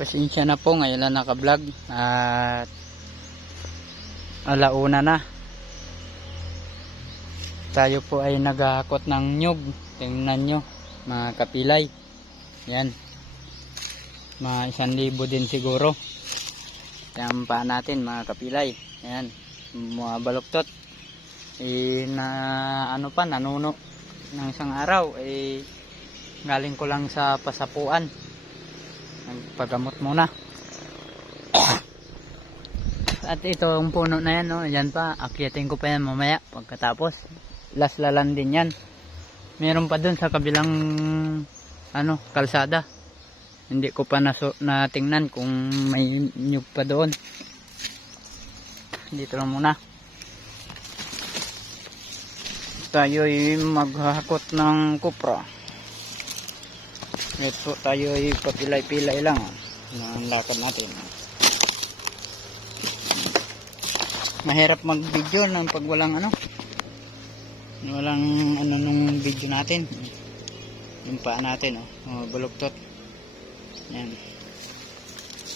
Pasensya na po, ngayon lang naka-vlog at alauna na. Tayo po ay naghahakot ng nyug. Tingnan nyo, mga kapilay. Yan. Mga isang libo din siguro. Yan pa natin mga kapilay. Yan. Mga baluktot. Eh, na ano pa, nanuno ng isang araw. Eh, galing ko lang sa pasapuan. Nagpagamot muna. At ito ang puno na yan, no? Yan pa, akyatin ko pa yan mamaya pagkatapos. Laslalan din yan. Meron pa dun sa kabilang ano, kalsada. Hindi ko pa naso, natingnan kung may nyug pa doon. Dito lang muna. Tayo ay maghahakot ng kupra. Ito tayo ay papilay-pilay lang. Ang lakad natin. Mahirap mag-video ng pag walang ano. Walang ano nung video natin. Yung paa natin oh. oh buluktot. Yan.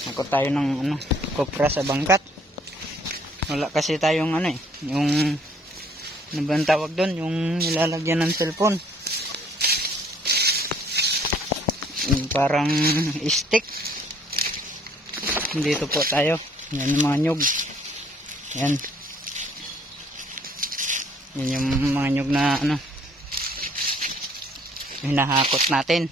Ako tayo ng ano, kopra sa bangkat. Wala kasi tayong ano eh, yung ano ba tawag doon? Yung nilalagyan ng cellphone. Yung parang stick. Dito po tayo. Yan yung mga nyug. Yan. Yan yung mga nyug na ano hinahakot natin.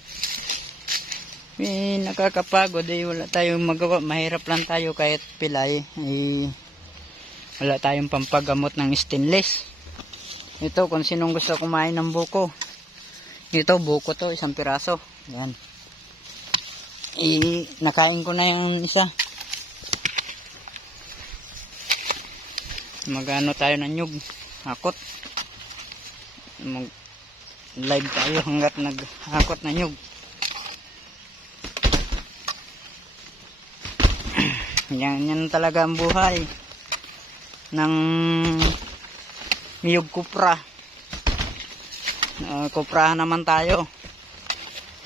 Eh, nakakapagod eh, wala tayong magawa. Mahirap lang tayo kahit pilay. Eh, wala tayong pampagamot ng stainless. Ito, kung sinong gusto kumain ng buko. Ito, buko to, isang piraso. Yan. Eh, nakain ko na yung isa. Magano tayo ng nyug. Hakot. Mag live tayo hanggat naghakot na nyug. yan, yan talaga ang buhay ng niyog kupra. Uh, kuprahan naman tayo.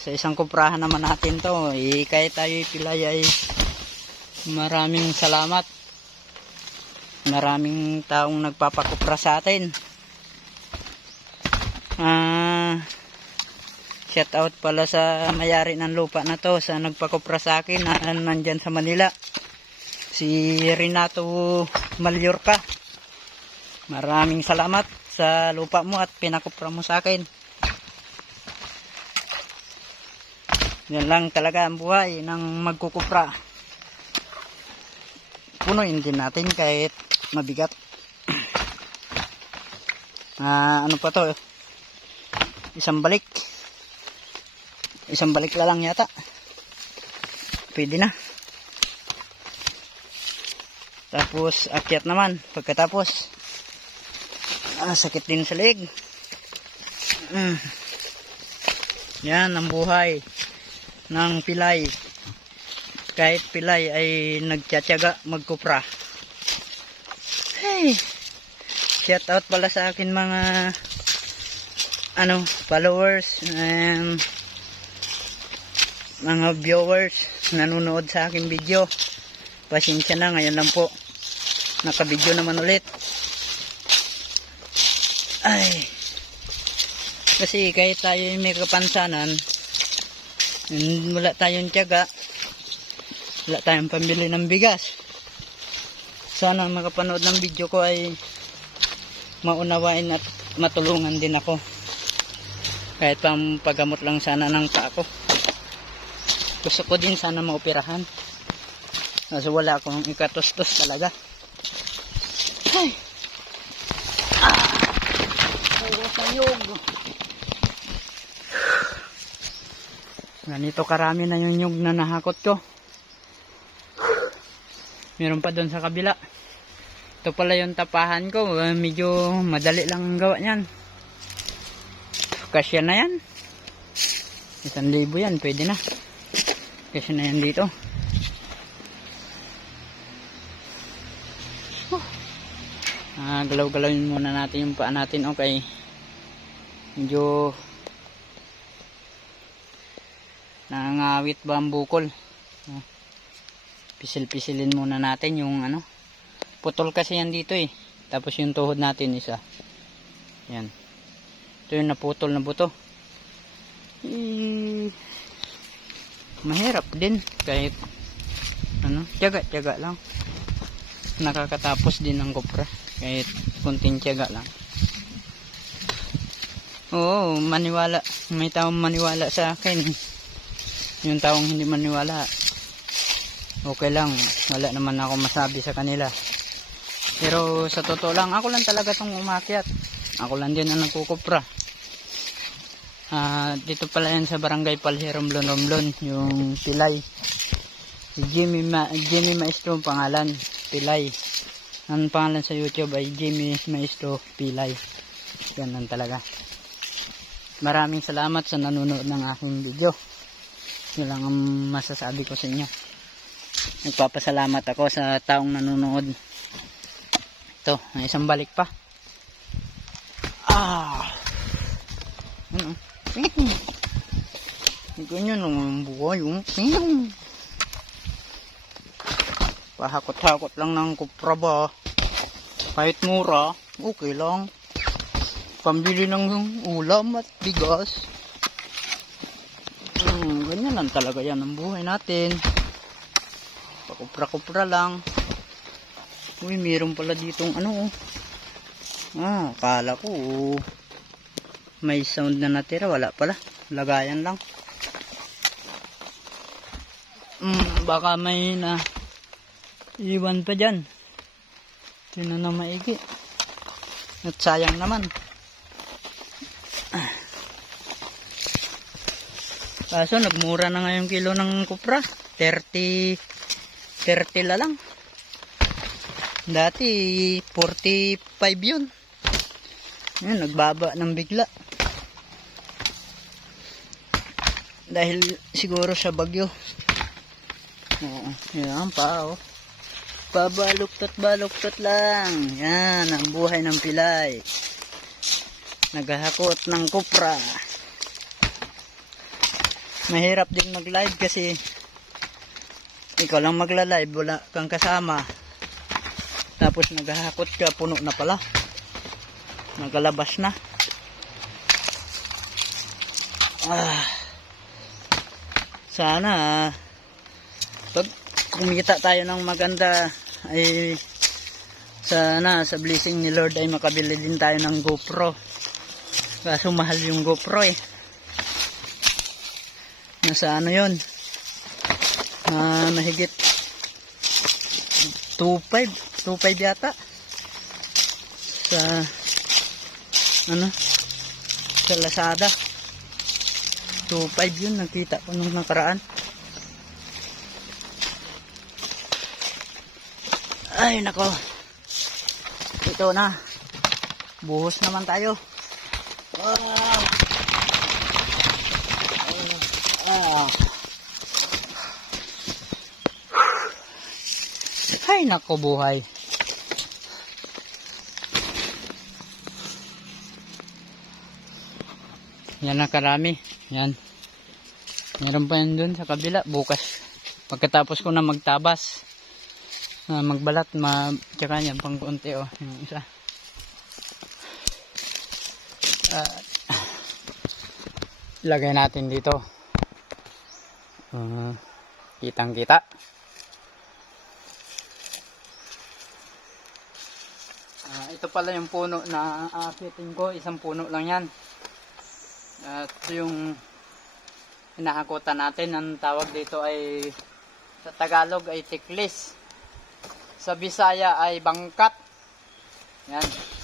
Sa isang kuprahan naman natin to. Eh, kahit tayo pilay ay maraming salamat. Maraming taong nagpapakupra sa atin. Ah, shout out pala sa mayari ng lupa na to sa nagpakupra sa akin na nandyan sa Manila. Si Renato Mallorca. Maraming salamat sa lupa mo at pinakupra mo sa akin. Yan lang talaga ang buhay ng magkukupra. Punuin din natin kahit mabigat. Ah, ano pa to? Isang balik. Isang balik la lang yata. Pwede na. Tapos akyat naman pagkatapos. Ah, sakit din sa leg. Mm. Yan ang buhay ng pilay. Kahit pilay ay nagtsatsaga magkupra. Hey. Shout out pala sa akin mga ano, followers and mga viewers nanonood sa aking video. Pasensya na, ngayon lang po. Naka-video naman ulit. Ay. Kasi kahit tayo may kapansanan, wala tayong tiyaga, wala tayong pambili ng bigas. Sana makapanood ng video ko ay maunawain at matulungan din ako. Kahit pang paggamot lang sana ng ko. Gusto ko din sana maoperahan. Kaso wala akong ikatustos talaga. Ay! Ah! Ay, sayog! Ganito karami na yung nyug na nahakot ko. Meron pa doon sa kabila. Ito pala yung tapahan ko. Uh, Medyo madali lang ang gawa niyan. Kasya na yan. Isang libo yan. Pwede na. Kasya na yan dito. Ah, galaw-galawin muna natin yung paa natin okay medyo nangangawit ba ang bukol Ah. Pisil-pisilin muna natin yung ano. Putol kasi yan dito eh. Tapos yung tuhod natin isa. Yan. Ito yung naputol na buto. Eh, mahirap din kahit ano, tiyaga, tiyaga lang. Nakakatapos din ng kopra kahit kunting tiyaga lang. Oo, maniwala. May taong maniwala sa akin. Yung taong hindi maniwala, okay lang. Wala naman ako masabi sa kanila. Pero sa totoo lang, ako lang talaga tong umakyat. Ako lang din ang nagkukupra. Ah, dito pala yan sa barangay Palherom Lonomlon, yung Pilay. Jimmy, Ma Jimmy Maestro ang pangalan, Pilay. Ang pangalan sa YouTube ay Jimmy Maestro Pilay. Ganun talaga. Maraming salamat sa nanonood ng aking video. Yun lang ang masasabi ko sa inyo. Nagpapasalamat ako sa taong nanonood. Ito, isang balik pa. Ah! Ano? Ganyan lang ang buhay. Tingnan. Pahakot-hakot lang ng kupra ba? Kahit mura, okay lang. Pambili ng ulam at bigas. Lang talaga yan ang buhay natin. Pakupra-kupra lang. Uy, meron pala ditong ano oh. Ah, akala ko oh. May sound na natira, wala pala. Lagayan lang. Hmm, baka may na iwan pa dyan. Sino na maigi. At sayang naman. Kaso nagmura na nga yung kilo ng kupra. 30 30 la lang. Dati 45 yun. Yan, nagbaba ng bigla. Dahil siguro sa bagyo. Oo, yan pa oh. Pabaluktot baluktot lang. Yan, ang buhay ng pilay. Naghahakot ng kupra. Mahirap din mag-live kasi ikaw lang magla-live, wala kang kasama. Tapos naghahakot ka, puno na pala. Nagalabas na. Ah. Sana pag kumita tayo ng maganda ay sana sa blessing ni Lord ay makabili din tayo ng GoPro. Kaso mahal yung GoPro eh. Nasa ano yon? Ah, mahigit 2.5 2.5 yata. Sa ano sa Lazada. 2.5 yun nakita ko nung nakaraan. Ay nako. Ito na. Buhos naman tayo. Ah. Ay, nako buhay. Yan ang karami. Yan. Meron pa yan dun sa kabila. Bukas. Pagkatapos ko na magtabas. na magbalat. Ma tsaka yan pang konti oh. Yung isa. Ah, ilagay natin dito. Uh, kitang kita. Ah, ito pala yung puno na aakitin ko. Isang puno lang yan. At yung inaakutan natin, ang tawag dito ay sa Tagalog ay tiklis. Sa Bisaya ay bangkat. Yan.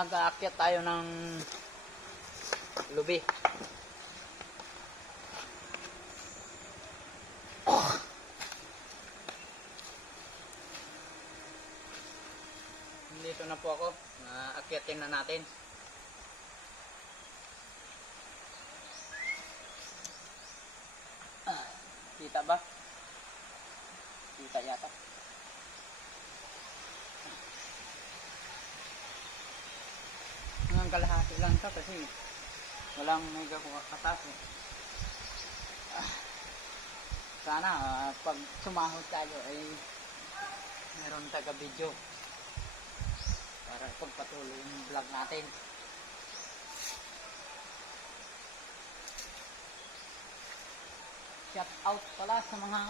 Mag-aakyat tayo ng lubi. Dito na po ako. Naakyatin na natin. Ah, Kita ba? Kita yata. Hanggang kalahati lang to kasi Walang mega katas eh. Ah, Sana ah, pag sumahod tayo ay meron taga-video para pagpatuloy yung vlog natin. Shout out pala sa mga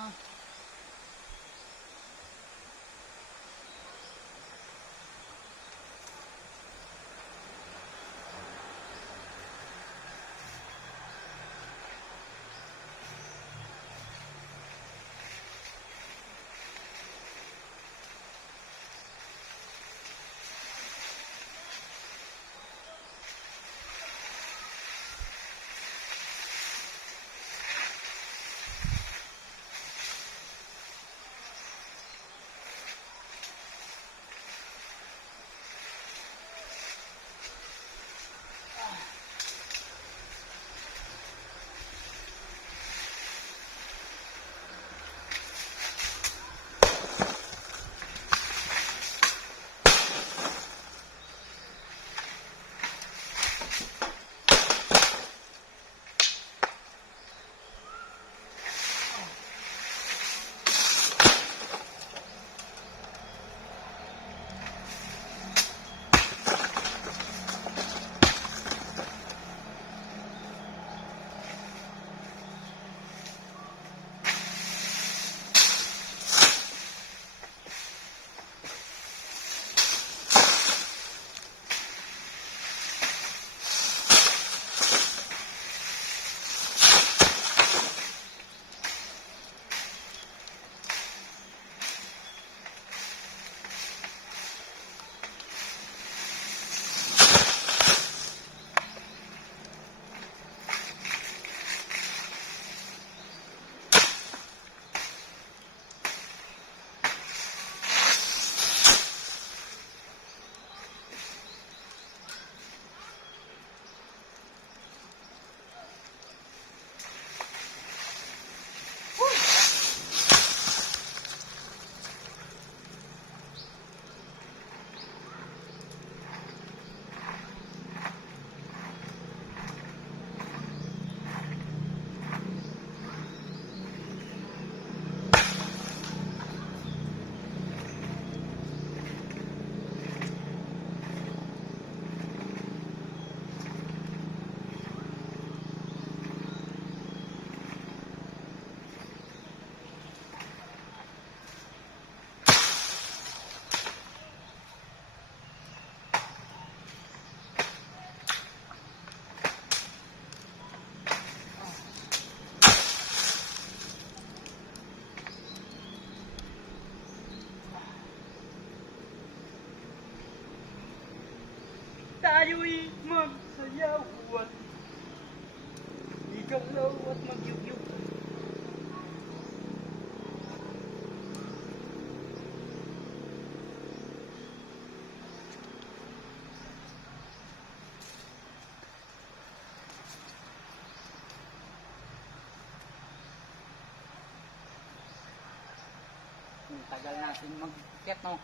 tagal natin mag-get, no?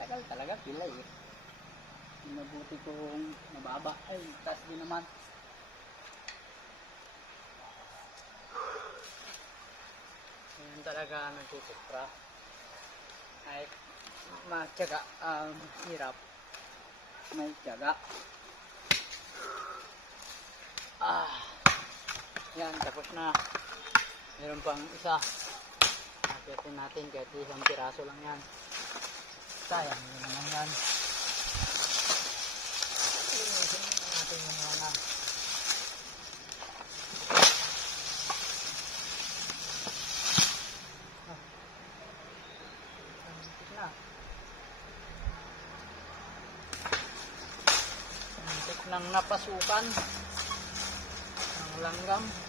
Tagal talaga, pila eh. Mabuti kong mababa. Ay, taas din naman. Ngayon talaga nagtutupra. Ay, matyaga, um, hirap. May tiyaga. Ah, yan, tapos na. Meron pang isa. Akitin natin kahit isang piraso lang yan. Sayang din naman yan. Linisin natin yung mga nang napasukan ng langgam.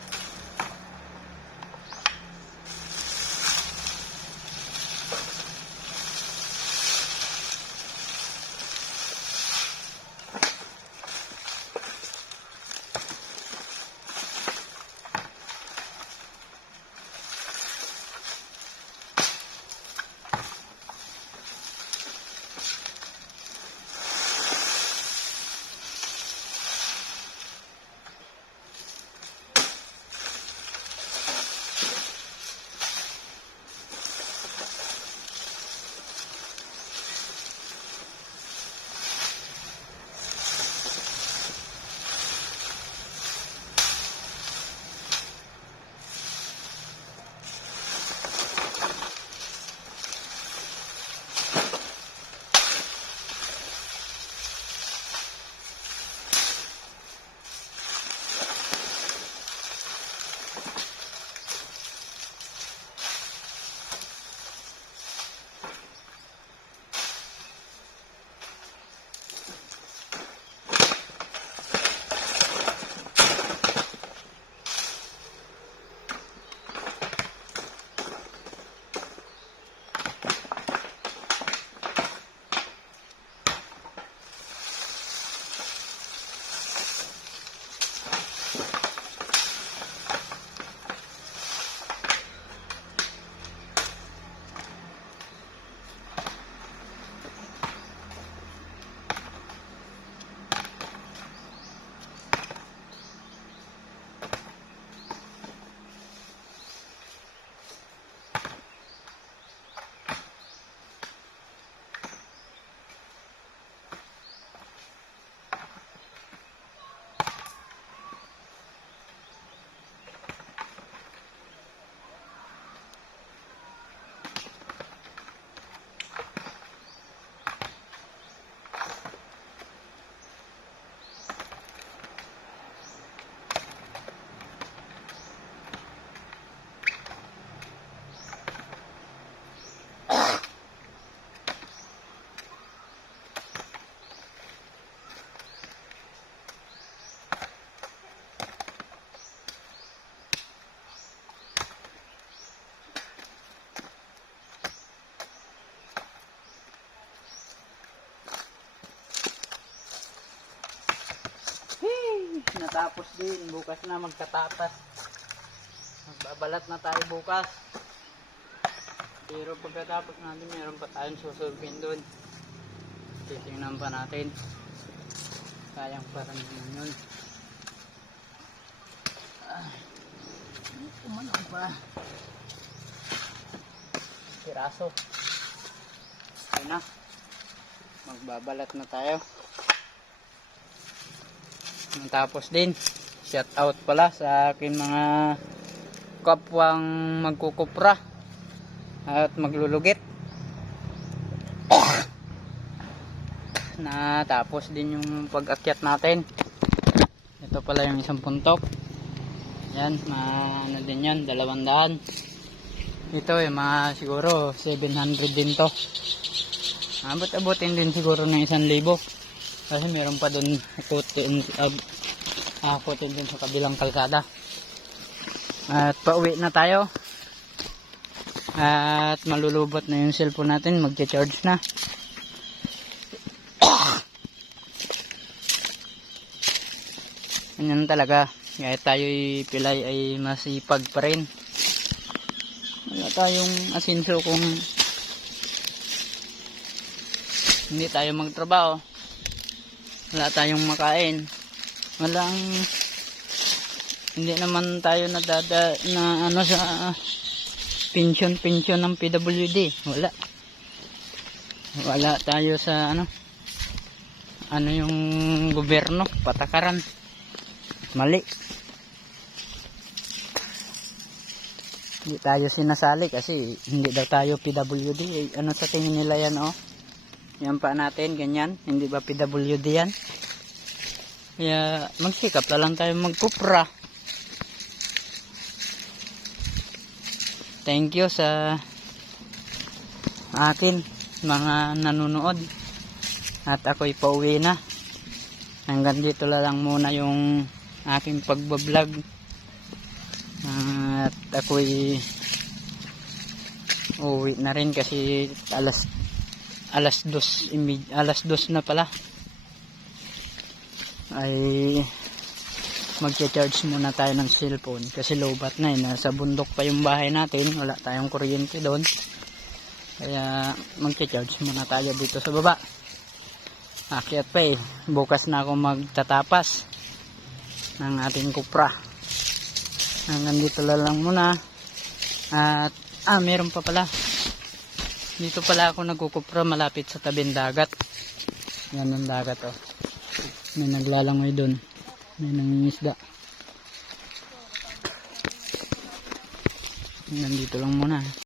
Natapos din. Bukas na magkatapas. Magbabalat na tayo bukas. Pero pagkatapos natin, meron pa tayong susurgin doon. Titingnan pa natin. Sayang pa rin yun. Ay, kumanong pa. Piraso. Ayun na. Magbabalat na tayo. Tapos din, shout out pala sa akin mga kapwang magkukupra at maglulugit. Natapos din yung pag-akyat natin. Ito pala yung isang puntok. Yan, ma ano din yan, dalawang daan. Ito yung mga siguro 700 din to. Abot-abotin din siguro ng isang libo. Kasi meron pa doon akutin, uh, akutin din sa kabilang kalsada. At pauwi na tayo. At malulubot na yung cellphone natin, magcha-charge na. Ganyan talaga. Kahit tayo'y pilay ay masipag pa rin. Wala tayong asinso kung hindi tayo magtrabaho. Wala tayong makain. Walang hindi naman tayo nadada na ano sa pension pension ng PWD. Wala. Wala tayo sa ano ano yung gobyerno, patakaran. Mali. Hindi tayo sinasali kasi hindi daw tayo PWD. Eh, ano sa tingin nila yan oh? Yan pa natin, ganyan. Hindi ba PWD yan? Kaya magsikap na lang tayo magkupra. Thank you sa akin mga nanonood. At ako'y pauwi na. Hanggang dito lang muna yung aking pagbablog. At ako'y uwi na rin kasi alas alas dos alas dos na pala. Ay magcha-charge muna tayo ng cellphone kasi low bat na eh. Nasa bundok pa yung bahay natin. Wala tayong kuryente doon. Kaya magcha-charge muna tayo dito sa baba. Akyat pa eh. Bukas na ako magtatapas ng ating kupra. Hanggang dito lang muna. At ah meron pa pala dito pala ako nagkukupra malapit sa tabing dagat. Yan ang dagat oh. May naglalangoy doon. May nangingisda. Nandito lang muna.